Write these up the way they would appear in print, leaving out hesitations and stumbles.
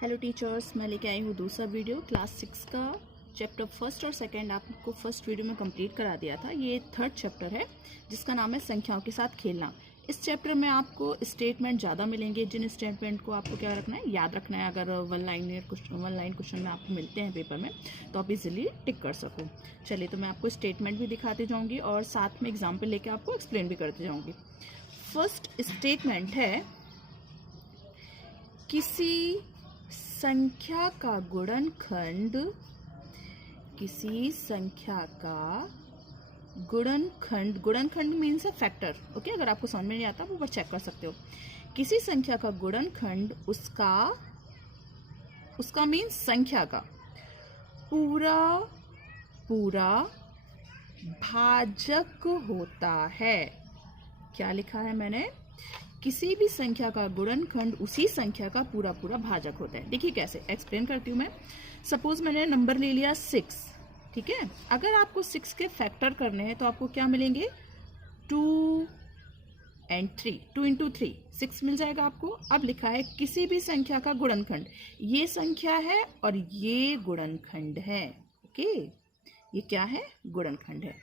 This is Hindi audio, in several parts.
हेलो टीचर्स, मैं लेके आई हूँ दूसरा वीडियो क्लास 6 का। चैप्टर फर्स्ट और सेकंड आपको फर्स्ट वीडियो में कंप्लीट करा दिया था। ये थर्ड चैप्टर है जिसका नाम है संख्याओं के साथ खेलना। इस चैप्टर में आपको स्टेटमेंट ज़्यादा मिलेंगे, जिन स्टेटमेंट को आपको क्या रखना है, याद रखना है। अगर वन लाइन क्वेश्चन में आपको मिलते हैं पेपर में तो आप इजीली टिक कर सको। चलिए, तो मैं आपको स्टेटमेंट भी दिखाती जाऊँगी और साथ में एग्जाम्पल लेके आपको एक्सप्लेन भी करती जाऊँगी। फर्स्ट स्टेटमेंट है, किसी संख्या का गुणनखंड, किसी संख्या का गुणनखंड, गुणनखंड मीन्स है फैक्टर। ओके, अगर आपको समझ में नहीं आता आप ऊपर चेक कर सकते हो। किसी संख्या का गुणनखंड उसका मीन्स संख्या का पूरा पूरा भाजक होता है। क्या लिखा है मैंने? किसी भी संख्या का गुणनखंड उसी संख्या का पूरा पूरा भाजक होता है। देखिए कैसे, एक्सप्लेन करती हूँ मैं। सपोज मैंने नंबर ले लिया 6, ठीक है। अगर आपको 6 के फैक्टर करने हैं तो आपको क्या मिलेंगे? 2 and 3, 2 into 3, 6 मिल जाएगा आपको। अब लिखा है किसी भी संख्या का गुणनखंड, ये संख्या है और ये गुणनखंड है। ओके, ये क्या है? गुणनखंड है।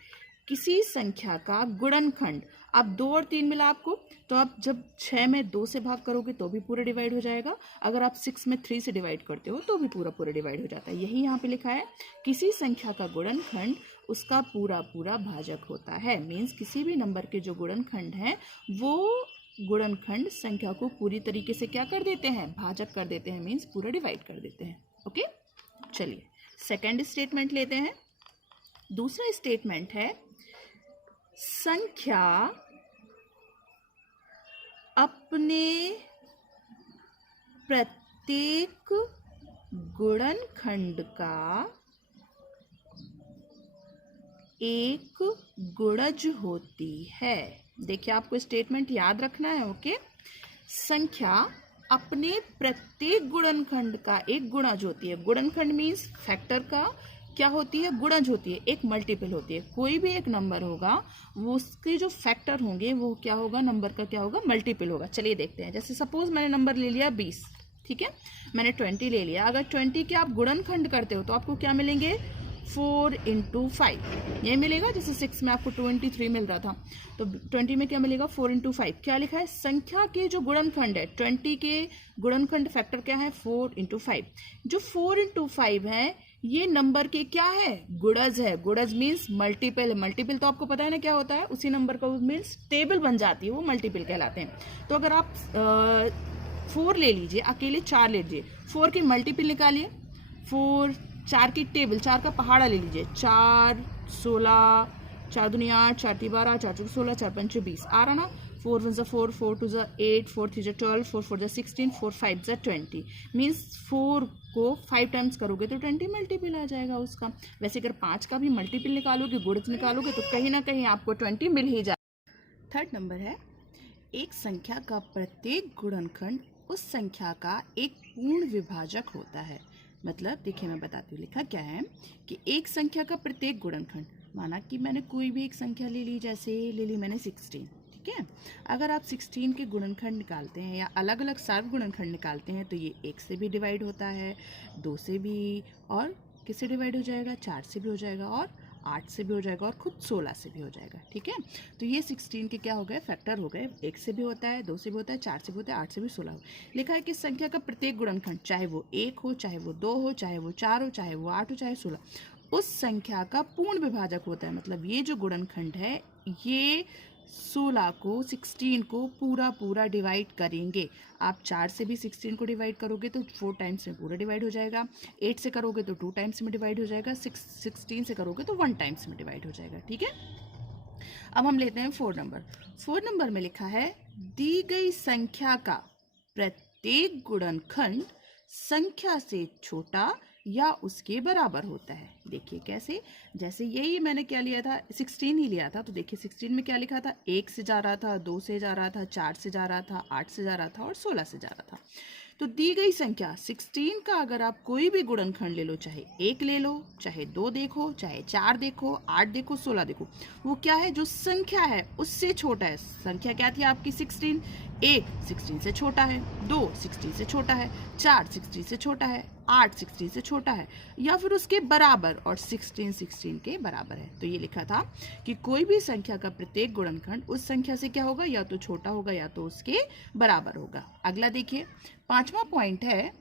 किसी संख्या का गुणनखंड, अब 2 और 3 मिला आपको, तो आप जब 6 में 2 से भाग करोगे तो भी पूरा डिवाइड हो जाएगा। अगर आप 6 में 3 से डिवाइड करते हो तो भी पूरा पूरा डिवाइड हो जाता है। यही यहाँ पे लिखा है, किसी संख्या का गुणनखंड उसका पूरा पूरा भाजक होता है। मीन्स किसी भी नंबर के जो गुणनखंड हैं वो गुणनखंड संख्या को पूरी तरीके से क्या कर देते हैं? भाजक कर देते हैं। मीन्स पूरा डिवाइड कर देते हैं। ओके, चलिए सेकेंड स्टेटमेंट लेते हैं। दूसरा स्टेटमेंट है, संख्या अपने प्रत्येक गुणनखंड का एक गुणज होती है। देखिए, आपको स्टेटमेंट याद रखना है। ओके, संख्या अपने प्रत्येक गुणनखंड का एक गुणज होती है। गुणनखंड मीन्स फैक्टर का क्या होती है? गुणज होती है, एक मल्टीपल होती है। कोई भी एक नंबर होगा वो उसके जो फैक्टर होंगे वो क्या होगा? नंबर का क्या होगा? मल्टीपल होगा। चलिए देखते हैं। जैसे सपोज मैंने नंबर ले लिया 20, ठीक है। मैंने 20 ले लिया। अगर 20 के आप गुणनखंड करते हो तो आपको क्या मिलेंगे? 4 into 5 ये मिलेगा। जैसे 6 में आपको 23 मिल रहा था तो 20 में क्या मिलेगा? 4 into 5। क्या लिखा है? संख्या के जो गुणनखंड है, 20 के गुणनखंड फैक्टर क्या है? 4 into 5। जो 4 into 5 है ये नंबर के क्या है? गुणज है। गुणज मीन्स मल्टीपल। मल्टीपल तो आपको पता है ना क्या होता है? उसी नंबर का मीन्स टेबल बन जाती है, वो मल्टीपल कहलाते हैं। तो अगर आप 4 ले लीजिए, अकेले 4 ले लीजिए, 4 की मल्टीपल निकालिए। 4, 4 की टेबल, 4 का पहाड़ा ले लीजिए। 4, 16, 4 दूनी 8, 4 ती 12, 4 चौक 16, 4 पंच 20। आ रहा ना? 4 1 4, 4 2 8, 4 3 12, 4 4 16, 4 5 20। मीन्स 4 को 5 टाइम्स करोगे तो 20 मल्टीपल आ जाएगा उसका। वैसे अगर 5 का भी मल्टीपल निकालोगे, गुणज निकालोगे तो कहीं ना कहीं आपको 20 मिल ही जाए। थर्ड नंबर है, एक संख्या का प्रत्येक गुणनखंड उस संख्या का एक पूर्ण विभाजक होता है। मतलब देखिए मैं बताती हूँ, लिखा क्या है कि एक संख्या का प्रत्येक गुणनखंड, माना कि मैंने कोई भी एक संख्या ले ली, जैसे ले ली मैंने 16, ठीक है। अगर आप 16 के गुणनखंड निकालते हैं या अलग अलग सर्व गुणनखंड निकालते हैं तो ये 1 से भी डिवाइड होता है, 2 से भी, और किससे डिवाइड हो जाएगा? 4 से भी हो जाएगा, और 8 से भी हो जाएगा, और खुद 16 से भी हो जाएगा, ठीक है। तो ये 16 के क्या हो गए? फैक्टर हो गए। 1 से भी होता है, 2 से भी होता है, 4 से भी होता है, 8 से भी 16 हो। लिखा है कि संख्या का प्रत्येक गुणनखंड, चाहे वो 1 हो, चाहे वो 2 हो, चाहे वो 4 हो, चाहे वो 8 हो, चाहे 16, उस संख्या का पूर्ण विभाजक होता है। मतलब ये जो गुणनखंड है ये 16 को 16 को पूरा पूरा डिवाइड करेंगे। आप 4 से भी 16 को डिवाइड करोगे तो 4 टाइम्स में पूरा डिवाइड हो जाएगा। 8 से करोगे तो 2 टाइम्स में डिवाइड हो जाएगा। 16 से करोगे तो 1 टाइम्स में डिवाइड हो जाएगा, ठीक है। अब हम लेते हैं 4 नंबर। 4 नंबर में लिखा है, दी गई संख्या का प्रत्येक गुणनखंड संख्या से छोटा या उसके बराबर होता है। देखिए कैसे, जैसे यही मैंने क्या लिया था? 16 ही लिया था। तो देखिए 16 में क्या लिखा था? 1 से जा रहा था, 2 से जा रहा था, 4 से जा रहा था, 8 से जा रहा था और 16 से जा रहा था। तो दी गई संख्या 16 का अगर आप कोई भी गुणनखंड ले लो, चाहे 1 ले लो, चाहे 2 देखो, चाहे 4 देखो, 8 देखो, 16 देखो, वो क्या है, जो संख्या है उससे छोटा है। संख्या क्या थी आपकी 16, 1 16 से छोटा है, 2 16 से छोटा है, 4 16 से छोटा है, 8 16 से छोटा है, या फिर उसके बराबर, और 16 16 के बराबर है। तो ये लिखा था कि कोई भी संख्या का प्रत्येक गुणनखंड उस संख्या से क्या होगा, या तो छोटा होगा या तो उसके बराबर होगा। अगला देखिए, 5वां पॉइंट है,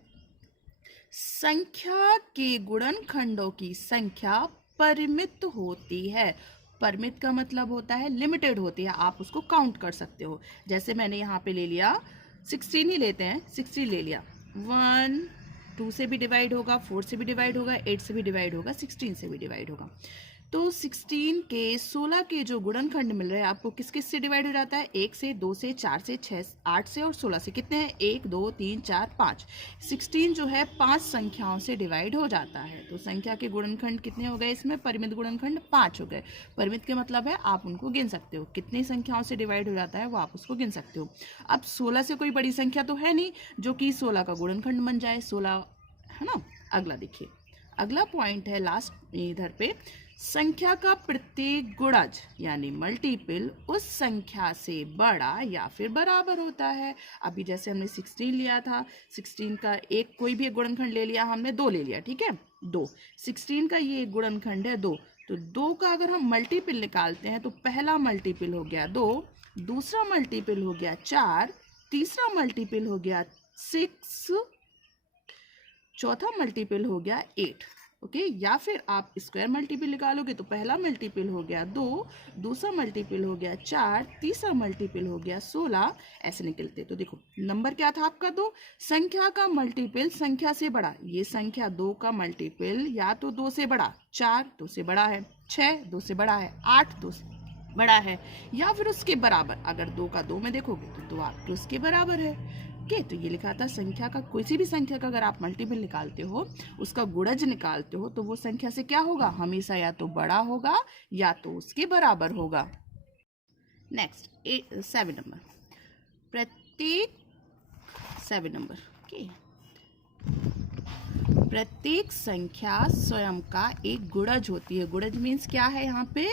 संख्या के गुणनखंडों की संख्या परिमित होती है। परिमित का मतलब होता है लिमिटेड होती है, आप उसको काउंट कर सकते हो। जैसे मैंने यहाँ पे ले लिया 16 ही लेते हैं, 16 ले लिया, 1 2 से भी डिवाइड होगा, 4 से भी डिवाइड होगा, 8 से भी डिवाइड होगा, 16 से भी डिवाइड होगा। तो 16 के 16 के जो गुणनखंड मिल रहे हैं आपको, किस किस से डिवाइड हो जाता है, 1 से, 2 से, 4 से, 6 8 से और 16 से। कितने हैं, 1 2 3 4 5। 16 जो है 5 संख्याओं से डिवाइड हो जाता है। तो संख्या के गुणनखंड कितने हो गए इसमें, परिमित गुणनखंड 5 हो गए। परिमित के मतलब है आप उनको गिन सकते हो, कितनी संख्याओं से डिवाइड हो जाता है वो आप उसको गिन सकते हो। अब 16 से कोई बड़ी संख्या तो है नहीं जो कि 16 का गुणनखंड बन जाए, 16 है ना। अगला देखिए, अगला पॉइंट है लास्ट इधर पे, संख्या का प्रत्येक गुणज यानी मल्टीपल उस संख्या से बड़ा या फिर बराबर होता है। अभी जैसे हमने 16 लिया था, 16 का एक कोई भी एक गुणनखंड ले लिया हमने, 2 ले लिया, ठीक है, 2। 16 का ये गुणनखंड है 2, तो 2 का अगर हम मल्टीपल निकालते हैं तो पहला मल्टीपल हो गया 2, दूसरा मल्टीपल हो गया 4, तीसरा मल्टीपल हो गया 6, चौथा मल्टीपल हो गया 8। ओके, या फिर आप स्क्वायर मल्टीपल निकालोगे तो पहला मल्टीपल हो गया 2, दूसरा मल्टीपल हो गया 4, तीसरा मल्टीपल हो गया 16, ऐसे निकलते। तो देखो नंबर क्या था आपका 2, संख्या का मल्टीपल संख्या से बड़ा, ये संख्या 2 का मल्टीपल या तो 2 से बड़ा, 4 2 से बड़ा है, 6 2 से बड़ा है, 8 2 से बड़ा है, या फिर उसके बराबर। अगर 2 का 2 में देखोगे तो 2 आपके उसके बराबर है। ओके, तो ये लिखा था संख्या का, कोई भी संख्या का अगर आप मल्टीपल निकालते हो, उसका गुणज निकालते हो, तो वो संख्या से क्या होगा, हमेशा या तो बड़ा होगा या तो उसके बराबर होगा। नेक्स्ट 7 नंबर, प्रत्येक 7 नंबर ओके, प्रत्येक संख्या स्वयं का एक गुणज होती है। गुणज मीन्स क्या है यहाँ पे,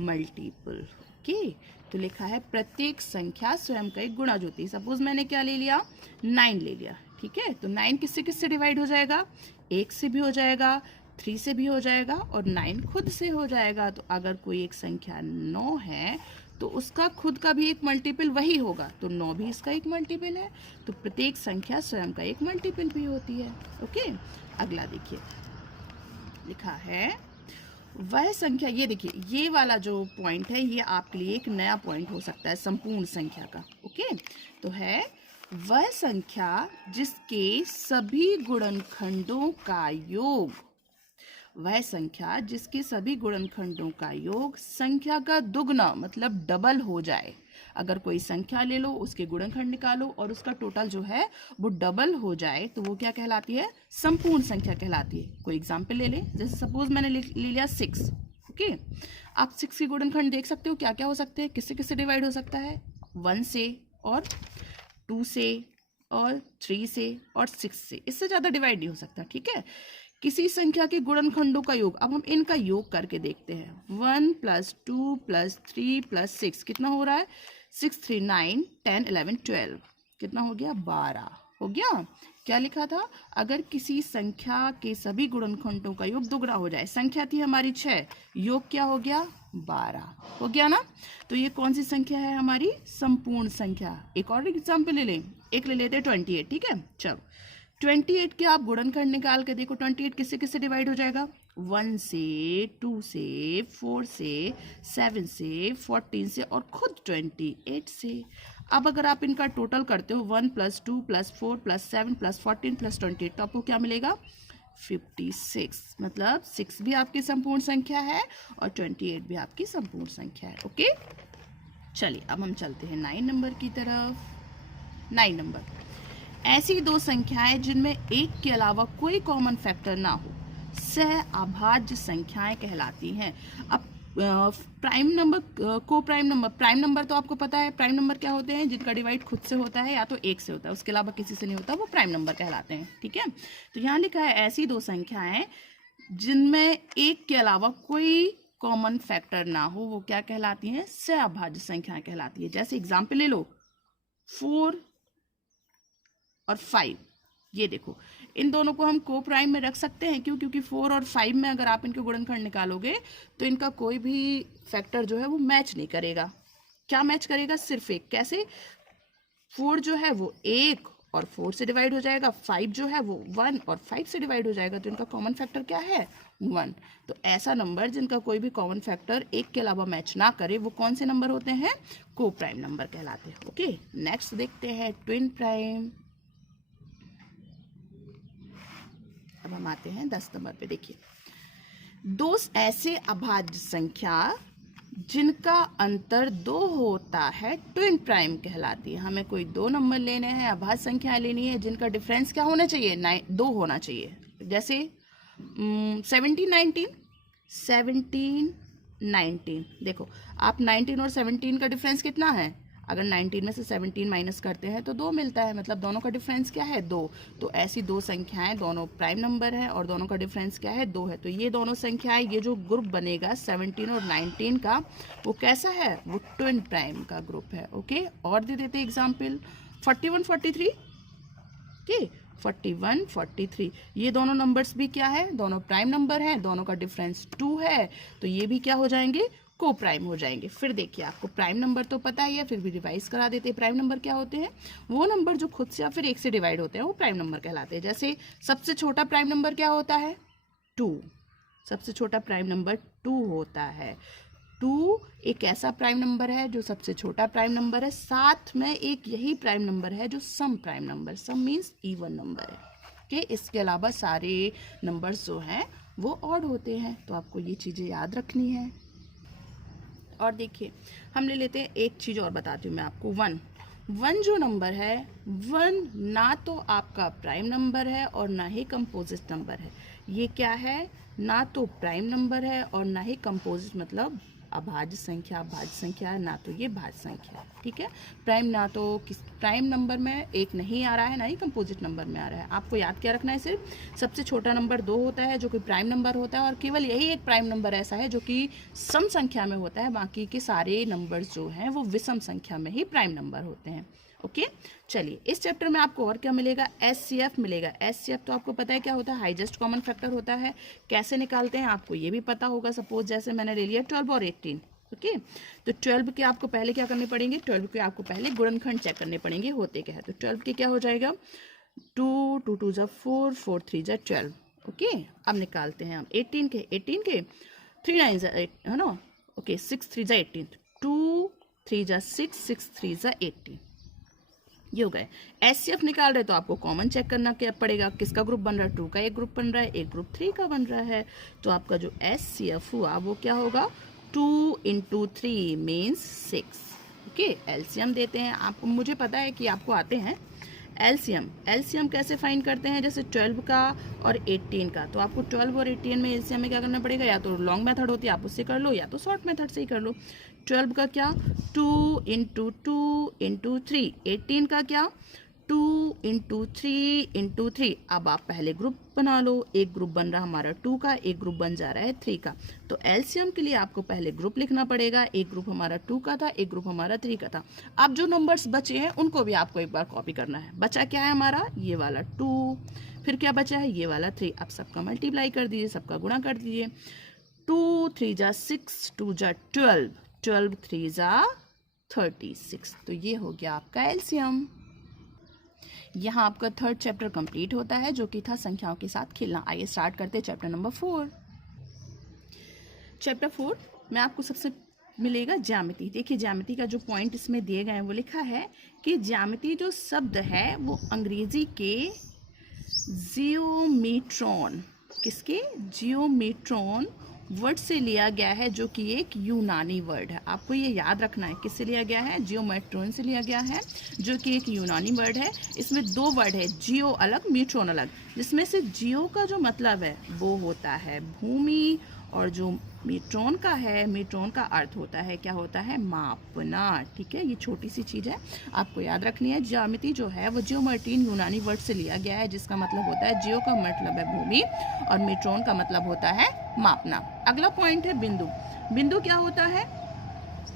मल्टीपल। ओके, तो लिखा है प्रत्येक संख्या स्वयं का एक गुणज होती है। सपोज मैंने क्या ले लिया, 9 ले लिया, ठीक है, तो 9 किससे किससे डिवाइड हो जाएगा, 1 से भी हो जाएगा, 3 से भी हो जाएगा और 9 खुद से हो जाएगा। तो अगर कोई एक संख्या 9 है तो उसका खुद का भी एक मल्टीपल वही होगा, तो 9 भी इसका एक मल्टीपल है। तो प्रत्येक संख्या स्वयं का एक मल्टीपल भी होती है। ओके, अगला देखिए, लिखा है वह संख्या, ये देखिए ये वाला जो पॉइंट है ये आपके लिए एक नया पॉइंट हो सकता है संपूर्ण संख्या का। ओके, तो है वह संख्या जिसके सभी गुणनखंडों का योग, वह संख्या जिसके सभी गुणनखंडों का योग संख्या का दुगना मतलब डबल हो जाए। अगर कोई संख्या ले लो, उसके गुणनखंड निकालो और उसका टोटल जो है वो डबल हो जाए, तो वो क्या कहलाती है, संपूर्ण संख्या कहलाती है। कोई एग्जांपल ले लें, जैसे सपोज मैंने ले लिया 6। ओके, आप 6 के गुणनखंड देख सकते हो क्या क्या हो सकते हैं, किससे किससे डिवाइड हो सकता है, 1 से और 2 से और 3 से और 6 से, इससे ज़्यादा डिवाइड नहीं हो सकता। ठीक है, किसी संख्या के गुणनखंडों का योग, अब हम इनका योग करके देखते हैं। 1 + 2 + 3 + 6 कितना हो रहा है, 6 3 9 10 11 12, कितना हो गया, 12 हो गया। क्या लिखा था, अगर किसी संख्या के सभी गुणनखंडों का योग दुगना हो जाए, संख्या थी हमारी 6, योग क्या हो गया, 12 हो गया ना। तो ये कौन सी संख्या है, हमारी संपूर्ण संख्या। एक और एग्जाम्पल ले लें, एक ले लेते हैं 28। ठीक है, चलो 28 के आप गुणनखंड निकाल के देखो, 28 किससे किससे डिवाइड हो जाएगा, 1 से, 2 से, 4 से, 7 से, 14 से और खुद 28 से। अब अगर आप इनका टोटल करते हो 1 + 2 + 4 + 7 + 14 + 28, तो आपको क्या मिलेगा, 56। मतलब 6 भी आपकी संपूर्ण संख्या है और 28 भी आपकी संपूर्ण संख्या है। ओके, चलिए अब हम चलते हैं 9 नंबर की तरफ। 9 नंबर, ऐसी दो संख्याएं जिनमें एक के अलावा कोई कॉमन फैक्टर ना हो सह अभाज्य संख्याएं कहलाती हैं। अब प्राइम नंबर, को प्राइम नंबर, प्राइम नंबर तो आपको पता है प्राइम नंबर क्या होते हैं, जिनका डिवाइड खुद से होता है या तो एक से होता है, उसके अलावा किसी से नहीं होता, वो प्राइम नंबर कहलाते हैं। ठीक है, तो यहाँ लिखा है ऐसी दो संख्याएं जिनमें एक के अलावा कोई कॉमन फैक्टर ना हो, वो क्या कहलाती हैं, सहअभाज्य संख्याएं कहलाती है। जैसे एग्जाम्पल ले लो 4 और 5, ये देखो इन दोनों को हम को प्राइम में रख सकते हैं। क्यों? क्योंकि 4 और 5 में अगर आप इनके गुणनखंड निकालोगे तो इनका कोई भी फैक्टर जो है वो मैच नहीं करेगा। क्या मैच करेगा? सिर्फ एक। कैसे? 4 जो है वो 1 और 4 से डिवाइड हो जाएगा, 5 जो है वो 1 और 5 से डिवाइड हो जाएगा, तो इनका कॉमन फैक्टर क्या है? 1। तो ऐसा नंबर जिनका कोई भी कॉमन फैक्टर एक के अलावा मैच ना करे वो कौन से नंबर होते हैं? को प्राइम नंबर कहलाते हैं। ओके, नेक्स्ट देखते हैं ट्विन प्राइम। अब हम आते हैं 10 नंबर पे। देखिए, दो ऐसे अभाज्य संख्या जिनका अंतर 2 होता है ट्विन प्राइम कहलाती है। हमें कोई 2 नंबर लेने हैं, अभाज्य संख्याएं लेनी है जिनका डिफरेंस क्या होना चाहिए? 2 होना चाहिए। जैसे 17 19। देखो आप 19 और 17 का डिफरेंस कितना है? अगर 19 में से 17 माइनस करते हैं तो 2 मिलता है, मतलब दोनों का डिफरेंस क्या है? 2। तो ऐसी दो संख्याएं, दोनों प्राइम नंबर है और दोनों का डिफरेंस क्या है? 2 है। तो ये दोनों संख्याएं, ये जो ग्रुप बनेगा 17 और 19 का, वो कैसा है? वो ट्विन प्राइम का ग्रुप है। ओके, और दे देते एग्जाम्पल 41 43। ठीक, 41 43, ये दोनों नंबर्स भी क्या है? दोनों प्राइम नंबर हैं, दोनों का डिफरेंस 2 है, तो ये भी क्या हो जाएंगे? को प्राइम हो जाएंगे। फिर देखिए, आपको प्राइम नंबर तो पता ही है, फिर भी रिवाइज करा देते हैं। प्राइम नंबर क्या होते हैं? वो नंबर जो खुद से या फिर एक से डिवाइड होते हैं, वो प्राइम नंबर कहलाते हैं। जैसे सबसे छोटा प्राइम नंबर क्या होता है? 2। सबसे छोटा प्राइम नंबर 2 होता है। 2 एक ऐसा प्राइम नंबर है जो सबसे छोटा प्राइम नंबर है, साथ में एक यही प्राइम नंबर है जो सम प्राइम नंबर, सम मीन्स इवन नंबर है। कि इसके अलावा सारे नंबर्स जो हैं वो ऑड होते हैं। तो आपको ये चीज़ें याद रखनी है। और देखिए, हम ले लेते हैं एक चीज़ और बताती हूँ मैं आपको। 1 जो नंबर है, 1 ना तो आपका प्राइम नंबर है और ना ही कंपोजिट नंबर है। ये क्या है? ना तो प्राइम नंबर है और ना ही कंपोजिट, मतलब अभाज्य संख्या। अभाज्य संख्या है, ना तो ये भाज्य संख्या। ठीक है, प्राइम ना तो प्राइम नंबर में एक नहीं आ रहा है, ना ही कंपोजिट नंबर में आ रहा है। आपको याद क्या रखना है? सिर्फ सबसे छोटा नंबर 2 होता है जो कि प्राइम नंबर होता है, और केवल यही एक प्राइम नंबर ऐसा है जो कि सम संख्या में होता है। बाकी के सारे नंबर्स जो हैं वो विषम संख्या में ही प्राइम नंबर होते हैं। ओके, चलिए इस चैप्टर में आपको और क्या मिलेगा? SCF मिलेगा। SCF तो आपको पता है क्या होता है? हाईएस्ट कॉमन फैक्टर होता है। कैसे निकालते हैं आपको ये भी पता होगा। सपोज जैसे मैंने ले लिया 12 और 18। ओके, तो 12 के आपको पहले क्या करने पड़ेंगे? 12 के आपको पहले गुणनखंड चेक करने पड़ेंगे होते क्या है। तो 12 के क्या हो जाएगा? 2 2 2 जा 4 4 3 जा 12। ओके, अब निकालते हैं हम 18 के। 3 9 जा 8 है ना। ओके, 6 3 जा 18, 2 3 जा 6 6 3 जा 18। ये हो गए। SCF निकाल रहे तो आपको कॉमन चेक करना क्या पड़ेगा? किसका ग्रुप बन रहा है? 2 का एक ग्रुप बन रहा है, एक ग्रुप 3 का बन रहा है। तो आपका जो SCF हुआ वो क्या होगा? 2 × 3 मीन्स 6। ओके, LCM देते हैं आपको। मुझे पता है कि आपको आते हैं LCM कैसे फाइंड करते हैं? जैसे 12 का और 18 का, तो आपको 12 और 18 में LCM में क्या करना पड़ेगा? या तो लॉन्ग मेथड होती है, आप उससे कर लो, या तो शॉर्ट मेथड से ही कर लो। 12 का क्या? 2 × 2 × 3। 18 का क्या? 2 × 3 × 3। अब आप पहले ग्रुप बना लो। एक ग्रुप बन रहा हमारा 2 का, एक ग्रुप बन जा रहा है 3 का। तो LCM के लिए आपको पहले ग्रुप लिखना पड़ेगा। एक ग्रुप हमारा 2 का था, एक ग्रुप हमारा 3 का था। अब जो नंबर्स बचे हैं उनको भी आपको एक बार कॉपी करना है। बचा क्या है हमारा? ये वाला 2, फिर क्या बचा है? ये वाला 3। अब सबका मल्टीप्लाई कर दीजिए, सबका गुणा कर दीजिए। 2 3 जा 6, 2 जा 12, 12 3 जा 36। तो ये हो गया आपका LCM। यहाँ आपका 3rd चैप्टर कंप्लीट होता है, जो कि था संख्याओं के साथ खेलना। आइए स्टार्ट करते हैं चैप्टर नंबर 4। चैप्टर 4 में आपको सबसे मिलेगा ज्यामिति। देखिए, ज्यामिति का जो पॉइंट इसमें दिए गए हैं वो लिखा है कि ज्यामिति जो शब्द है वो अंग्रेजी के जियोमेट्रॉन, किसके? जियोमेट्रॉन वर्ड से लिया गया है, जो कि एक यूनानी वर्ड है। आपको ये याद रखना है किससे लिया गया है? जियोमेट्रॉन से लिया गया है, जो कि एक यूनानी वर्ड है। इसमें 2 वर्ड है, जियो अलग, मेट्रॉन अलग, जिसमें से जियो का जो मतलब है वो होता है भूमि, और जो मीट्रोन का है, मीट्रोन का अर्थ होता है, क्या होता है, मापना। ठीक है, ये छोटी सी चीज़ है, आपको याद रखनी है। ज्यामिति जो है वो जियोमेट्रिन यूनानी वर्ड से लिया गया है, जिसका मतलब होता है, जियो का मतलब है भूमि और मीट्रोन का मतलब होता है मापना। अगला पॉइंट है बिंदु। बिंदु क्या होता है?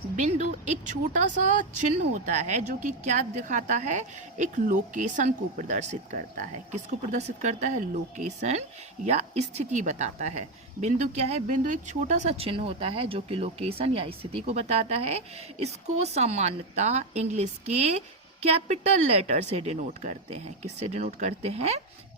बिंदु एक छोटा सा चिन्ह होता है जो कि क्या दिखाता है, एक लोकेशन को प्रदर्शित करता है। किसको प्रदर्शित करता है? लोकेशन या स्थिति बताता है। बिंदु क्या है? बिंदु एक छोटा सा चिन्ह होता है जो कि लोकेशन या स्थिति को बताता है। इसको सामान्यतः इंग्लिश के कैपिटल लेटर से डिनोट करते हैं। किससे डिनोट करते हैं?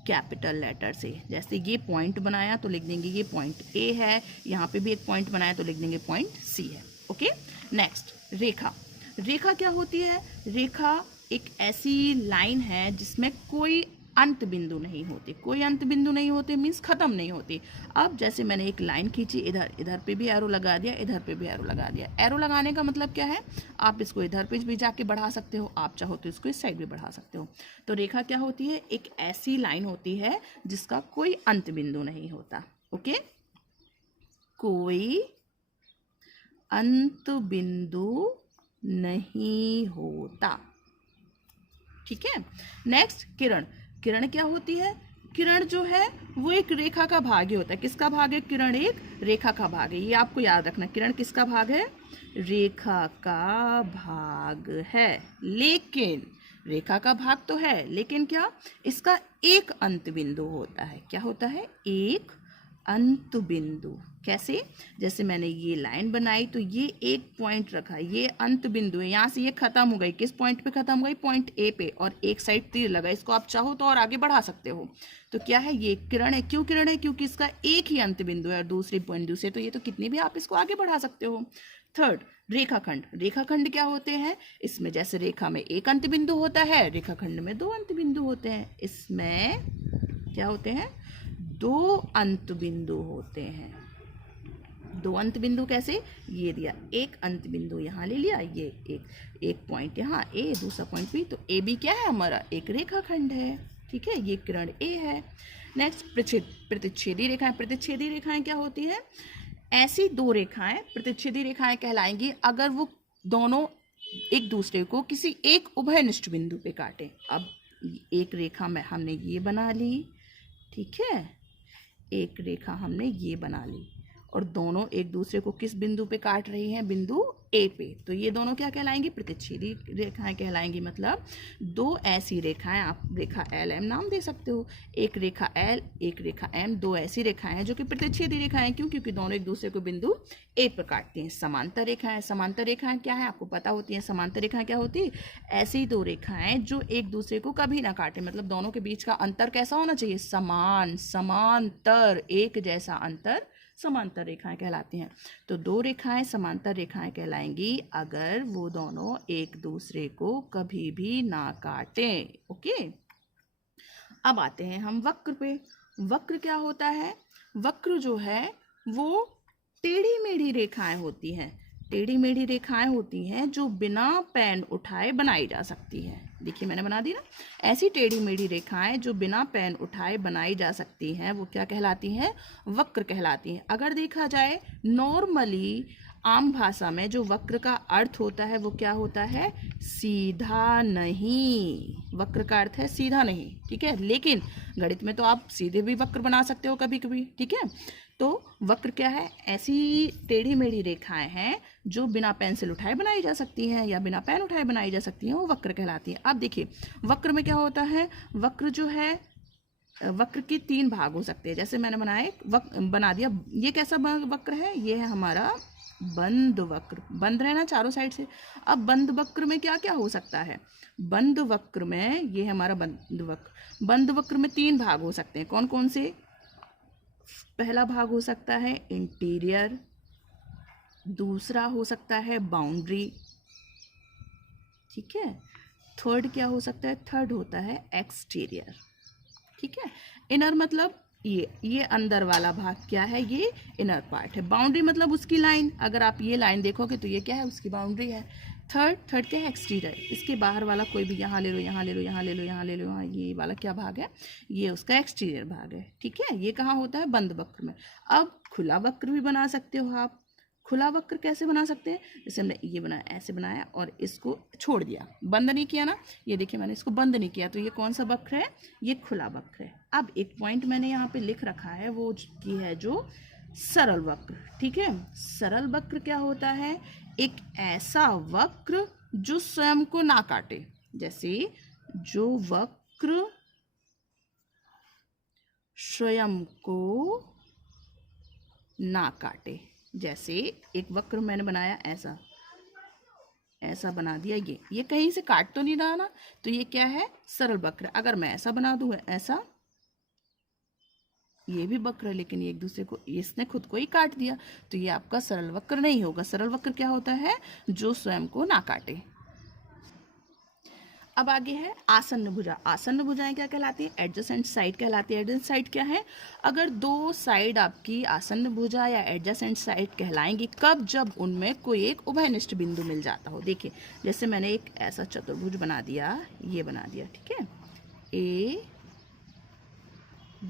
कैपिटल लेटर से। जैसे ये पॉइंट बनाया तो लिख देंगे ये पॉइंट ए है, यहाँ पे भी एक पॉइंट बनाया तो लिख देंगे पॉइंट सी है। ओके, नेक्स्ट रेखा। रेखा क्या होती है? रेखा एक ऐसी लाइन है जिसमें कोई अंत बिंदु नहीं होती। कोई अंत बिंदु नहीं होते मीन्स खत्म नहीं होती। अब जैसे मैंने एक लाइन खींची, इधर इधर पे भी एरो लगा दिया, इधर पे भी एरो लगा दिया। एरो लगाने का मतलब क्या है? आप इसको इधर पे भी जाके बढ़ा सकते हो, आप चाहो तो इसको इस साइड भी बढ़ा सकते हो। तो रेखा क्या होती है? एक ऐसी लाइन होती है जिसका कोई अंत बिंदु नहीं होता। ओके, कोई अंत बिंदु नहीं होता। ठीक है, नेक्स्ट किरण। किरण क्या होती है? किरण जो है वो एक रेखा का भाग ही होता है। किसका भाग है? किरण एक रेखा का भाग है, ये आपको याद रखना। किरण किसका भाग है? रेखा का भाग है। लेकिन रेखा का भाग तो है, लेकिन क्या इसका एक अंत बिंदु होता है। क्या होता है? एक अंत बिंदु। कैसे? जैसे मैंने ये लाइन बनाई तो ये एक पॉइंट रखा, ये अंत बिंदु है, यहाँ से ये खत्म हो गई। किस पॉइंट पे खत्म हो गई? पॉइंट ए पे, और एक साइड तीर लगा। इसको आप चाहो तो और आगे बढ़ा सकते हो। तो क्या है? ये किरण है। क्यों किरण है? क्योंकि इसका एक ही अंत बिंदु है और दूसरे बिंदु से तो ये तो कितनी भी आप इसको आगे बढ़ा सकते हो। थर्ड, रेखाखंड। रेखाखंड क्या होते हैं? इसमें जैसे रेखा में एक अंत बिंदु होता है, रेखाखंड में दो अंत बिंदु होते हैं। इसमें क्या होते हैं? दो अंत बिंदु होते हैं। दो अंत बिंदु कैसे? ये दिया, एक अंत बिंदु यहाँ ले लिया, ये एक पॉइंट यहाँ ए, दूसरा पॉइंट बी। तो ए बी क्या है? हमारा एक रेखाखंड है। ठीक है, ये किरण ए है। नेक्स्ट प्रतिच्छेदी रेखाएं। प्रतिच्छेदी रेखाएं क्या होती है? ऐसी दो रेखाएं प्रतिच्छेदी रेखाएं कहलाएंगी अगर वो दोनों एक दूसरे को किसी एक उभयनिष्ठ बिंदु पे काटें। अब एक रेखा में हमने ये बना ली, ठीक है, एक रेखा हमने ये बना ली और दोनों एक दूसरे को किस बिंदु पे काट रही हैं? बिंदु ए पे। तो ये दोनों क्या कहलाएंगी? प्रतिच्छेदी रेखाएं कहलाएंगी। मतलब दो ऐसी रेखाएं, आप रेखा एल एम नाम दे सकते हो। एक रेखा एल, एक रेखा एम, दो ऐसी रेखाएं हैं जो कि प्रतिच्छेदी रेखाएं। क्यों? क्योंकि दोनों एक दूसरे को बिंदु ए पर काटती हैं। समांतर रेखाएं। समांतर रेखाएं क्या है? आपको पता होती है। समांतर रेखाएं क्या होती है? ऐसी दो रेखाएं जो एक दूसरे को कभी ना काटे। मतलब दोनों के बीच का अंतर कैसा होना चाहिए? समान, समांतर, एक जैसा अंतर समांतर रेखाएं कहलाती हैं। तो दो रेखाएं समांतर रेखाएं कहलाएंगी अगर वो दोनों एक दूसरे को कभी भी ना काटें। ओके, अब आते हैं हम वक्र पे। वक्र क्या होता है? वक्र जो है वो टेढ़ी मेढ़ी रेखाएं होती हैं। टेढ़ी मेढ़ी रेखाएं होती हैं जो बिना पेन उठाए बनाई जा सकती हैं। देखिए मैंने बना दी ना। ऐसी टेढ़ी मेढ़ी रेखाएं जो बिना पेन उठाए बनाई जा सकती हैं वो क्या कहलाती हैं? वक्र कहलाती हैं। अगर देखा जाए नॉर्मली आम भाषा में जो वक्र का अर्थ होता है वो क्या होता है? सीधा नहीं। वक्र का अर्थ है सीधा नहीं, ठीक है। लेकिन गणित में तो आप सीधे भी वक्र बना सकते हो कभी कभी, ठीक है। तो वक्र क्या है? ऐसी टेढ़ी मेढ़ी रेखाएं हैं जो बिना पेंसिल उठाए बनाई जा सकती हैं या बिना पेन उठाए बनाई जा सकती हैं, वो वक्र कहलाती हैं। अब देखिए वक्र में क्या होता है? वक्र जो है, वक्र के तीन भाग हो सकते हैं। जैसे मैंने बना दिया। ये कैसा वक्र है? ये है हमारा बंद वक्र। बंद रहना चारों साइड से। अब बंद वक्र में क्या क्या हो सकता है? बंद वक्र में ये है हमारा बंद वक्र। बंद वक्र में तीन भाग हो सकते हैं। कौन कौन से? पहला भाग हो सकता है इंटीरियर, दूसरा हो सकता है बाउंड्री, ठीक है। थर्ड क्या हो सकता है? थर्ड होता है एक्सटीरियर, ठीक है। इनर मतलब ये अंदर वाला भाग क्या है? ये इनर पार्ट है। बाउंड्री मतलब उसकी लाइन। अगर आप ये लाइन देखोगे तो ये क्या है? उसकी बाउंड्री है। थर्ड क्या है, एक्सटीरियर। इसके बाहर वाला कोई भी, यहाँ ले लो, यहाँ ले लो, यहाँ ले लो, यहाँ ले लो, यहाँ, ये वाला क्या भाग है, ये उसका एक्सटीरियर भाग है। ठीक है, ये कहाँ होता है, बंद वक्र में। अब खुला वक्र भी बना सकते हो आप। खुला वक्र कैसे बना सकते हैं, जैसे हमने ये बनाया, ऐसे बनाया और इसको छोड़ दिया, बंद नहीं किया ना, ये देखिए मैंने इसको बंद नहीं किया, तो ये कौन सा वक्र है, ये खुला वक्र है। अब एक पॉइंट मैंने यहाँ पे लिख रखा है, वो की है जो सरल वक्र। ठीक है, सरल वक्र क्या होता है, एक ऐसा वक्र जो स्वयं को ना काटे। जैसे जो वक्र स्वयं को ना काटे, जैसे एक वक्र मैंने बनाया, ऐसा बना दिया, ये कहीं से काट तो नहीं रहा ना, तो ये क्या है, सरल वक्र। अगर मैं ऐसा बना दूं, ऐसा, ये भी वक्र है, लेकिन ये एक दूसरे को, इसने खुद को ही काट दिया, तो ये आपका सरल वक्र नहीं होगा। सरल वक्र क्या होता है, जो स्वयं को ना काटे। अब आगे है आसन्न भुजा। आसन्न भुजाएं क्या कहलाती है, एडजेसेंट साइड कहलाती है। एडजेसेंट साइड क्या है, अगर दो साइड आपकी आसन्न भुजा या एडजेसेंट साइड कहलाएंगी कब, जब उनमें कोई एक उभयनिष्ठ बिंदु मिल जाता हो। देखिए जैसे मैंने एक ऐसा चतुर्भुज बना दिया, ये बना दिया, ठीक है, ए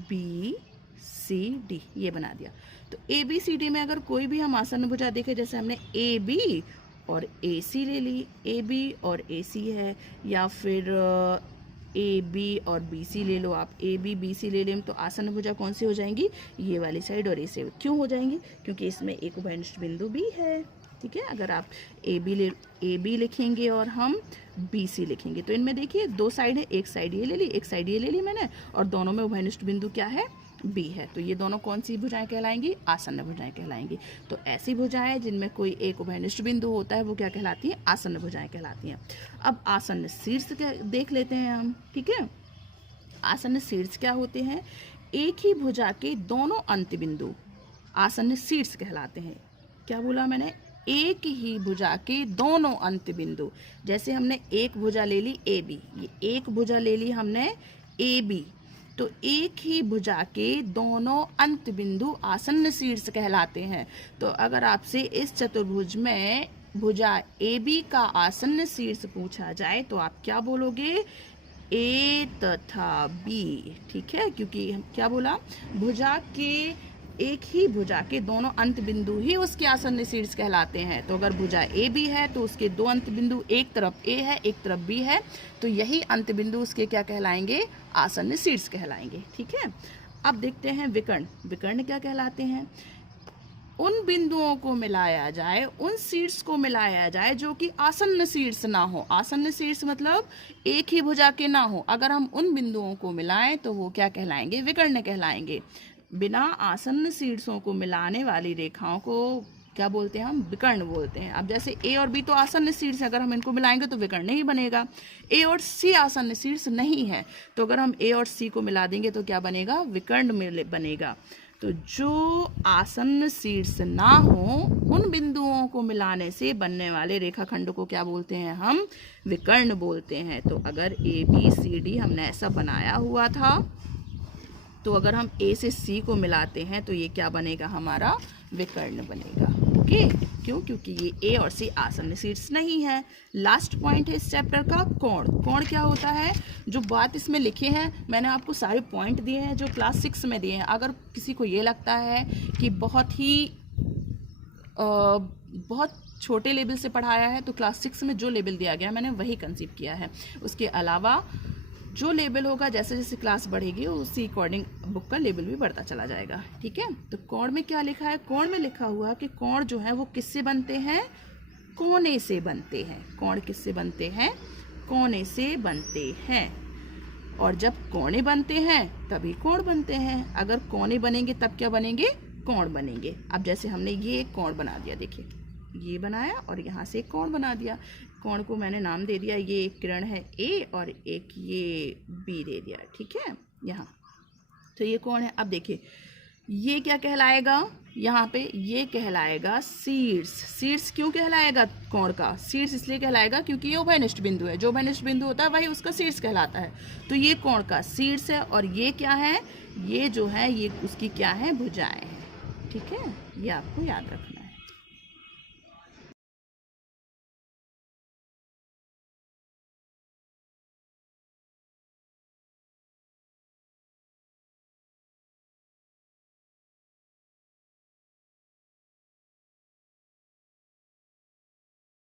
बी सी डी, ये बना दिया। तो ए बी सी डी में अगर कोई भी हम आसन्न भुजा देखें, जैसे हमने ए बी और ए सी ले ली, ए बी और ए सी है, या फिर ए बी और बी सी ले लो आप, ए बी बी सी ले लें, तो आसन्न भुजा कौन सी हो जाएंगी, ये वाली साइड और ए से। क्यों हो जाएंगी, क्योंकि इसमें एक उभयनिष्ठ बिंदु भी है। ठीक है, अगर आप ए बी लिखेंगे और हम बी सी लिखेंगे, तो इनमें देखिए दो साइड है, एक साइड ये ले ली, एक साइड ये ले ली मैंने, और दोनों में उभयनिष्ठ बिंदु क्या है, बी है। तो ये दोनों कौन सी भुजाएं कहलाएंगी, आसन्न भुजाएं कहलाएंगी। तो ऐसी भुजाएं जिनमें कोई एक उभयनिष्ठ बिंदु होता है, वो क्या कहलाती है, आसन्न भुजाएं कहलाती हैं। अब आसन्न शीर्ष देख लेते हैं हम। ठीक है, आसन्न शीर्ष क्या होते हैं, एक ही भुजा के दोनों अंत बिंदु आसन्न शीर्ष कहलाते हैं। क्या बोला मैंने, एक ही भुजा के दोनों अंत बिंदु। जैसे हमने एक भुजा ले ली ए बी, ये एक भुजा ले ली हमने ए बी, तो एक ही भुजा के दोनों अंत बिंदु आसन्न शीर्ष कहलाते हैं। तो अगर आपसे इस चतुर्भुज में भुजा ए बी का आसन्न शीर्ष पूछा जाए, तो आप क्या बोलोगे, ए तथा बी। ठीक है, क्योंकि क्या बोला, भुजा के, एक ही भुजा के दोनों अंत बिंदु ही उसके आसन्न शीर्ष कहलाते हैं। तो अगर भुजा ए बी है तो उसके दो अंत बिंदु, एक तरफ ए है एक तरफ बी है, तो यही अंत बिंदु उसके क्या कहलाएंगे, आसन्न शीर्ष कहलाएंगे। ठीक है, अब देखते हैं विकर्ण। विकर्ण क्या कहलाते हैं, उन बिंदुओं को मिलाया जाए, उन शीर्ष को मिलाया जाए जो कि आसन्न शीर्ष ना हो। आसन्न शीर्ष मतलब एक ही भुजा के ना हो, अगर हम उन बिंदुओं को मिलाएं तो वो क्या कहलाएंगे, विकर्ण कहलाएंगे। बिना आसन्न शीर्षों को मिलाने वाली रेखाओं को क्या बोलते हैं, हम विकर्ण बोलते हैं। अब जैसे ए और बी तो आसन्न शीर्ष है, अगर हम इनको मिलाएंगे तो विकर्ण नहीं बनेगा। ए और सी आसन्न शीर्ष नहीं है, तो अगर हम ए और सी को मिला देंगे तो क्या बनेगा, विकर्ण बनेगा। तो जो आसन्न शीर्ष ना हो, उन बिंदुओं को मिलाने से बनने वाले रेखाखंड को क्या बोलते हैं, हम विकर्ण बोलते हैं। तो अगर ए बी सी डी हमने ऐसा बनाया हुआ था, तो अगर हम ए से सी को मिलाते हैं तो ये क्या बनेगा, हमारा विकर्ण बनेगा। ओके, क्यों, क्योंकि ये ए और सी आसन्न शीर्ष नहीं है। लास्ट पॉइंट है इस चैप्टर का, कोण। कोण क्या होता है, जो बात इसमें लिखे हैं, मैंने आपको सारे पॉइंट दिए हैं जो क्लास 6 में दिए हैं। अगर किसी को ये लगता है कि बहुत छोटे लेवल से पढ़ाया है, तो क्लास 6 में जो लेवल दिया गया मैंने वही कंसीव किया है। उसके अलावा जो लेवल होगा, जैसे जैसे क्लास बढ़ेगी उसी अकॉर्डिंग बुक का लेवल भी बढ़ता चला जाएगा। ठीक है, तो कोण में क्या लिखा है, कोण में लिखा हुआ कि कोण जो है वो किससे बनते हैं, कोने से बनते हैं। कोण किससे बनते हैं, कोने से बनते हैं। और जब कोने बनते हैं तभी कोण बनते हैं। अगर कोने बनेंगे तब क्या बनेंगे, कोण बनेंगे। अब जैसे हमने ये एक कोण बना दिया, देखिए ये बनाया और यहाँ से एक कोण बना दिया। कोण को मैंने नाम दे दिया, ये एक किरण है ए और एक ये बी दे दिया। ठीक है, यहाँ तो ये कोण है। अब देखिए ये क्या कहलाएगा, यहाँ पे ये कहलाएगा शीर्ष। शीर्ष क्यों कहलाएगा कोण का, शीर्ष इसलिए कहलाएगा क्योंकि ये उभयनिष्ठ बिंदु है। जो उभयनिष्ठ बिंदु होता है वही उसका शीर्ष कहलाता है। तो ये कोण का शीर्ष है, और ये क्या है, ये जो है ये उसकी क्या है, भुजाएं हैं। ठीक है, ये आपको याद रखना है।